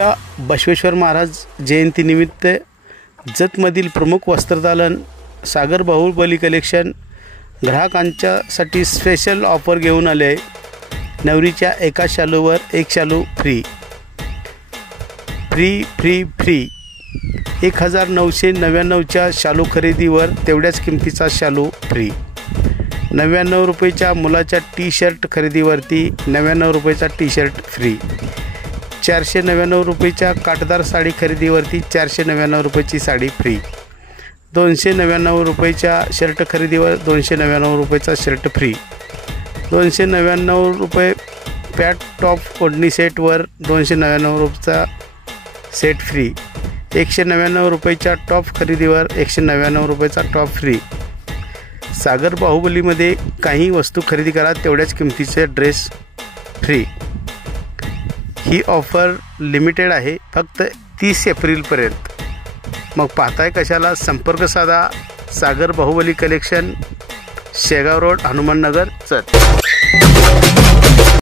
बसवेश्वर महाराज जयंतीनिमित्त जतमधील प्रमुख वस्त्रदालन सागर Baahubali collection ग्राहकांच्यासाठी special offer घेऊन आले आहे। नवरीच्या एका शालूवर एक शालू फ्री 1999च्या शालू खरेदीवर तेवढ्याच किमतीचा शालू फ्री। 99 रुपयाच्या मुलाच्या टी शर्ट खरेदीवरती 99 रुपयाचा टी शर्ट फ्री। 499 रुपयाच्या काटदार साडी खरेदीवरती 499 रुपयाची साडी फ्री। 299 रुपयाच्या शर्ट खरेदीवर 299 रुपयाचा शर्ट फ्री। 299 रुपये पॅट टॉप ओढणी सेटवर 299 रुपयाचा सेट फ्री। 199 रुपयाच्या टॉप खरेदीवर 199 रुपयाचा टॉप फ्री। सागर बाहुबलीमध्ये काही वस्तू खरेदी करा तेवढ्याच किमतीचे ड्रेस फ्री। ही ऑफर लिमिटेड आहे, फक्त 30 एप्रिलपर्यंत। मग पाहताय कशाला, संपर्क साधा। सागर बाहुबली कलेक्शन, शेगाव रोड, हनुमाननगर, जत।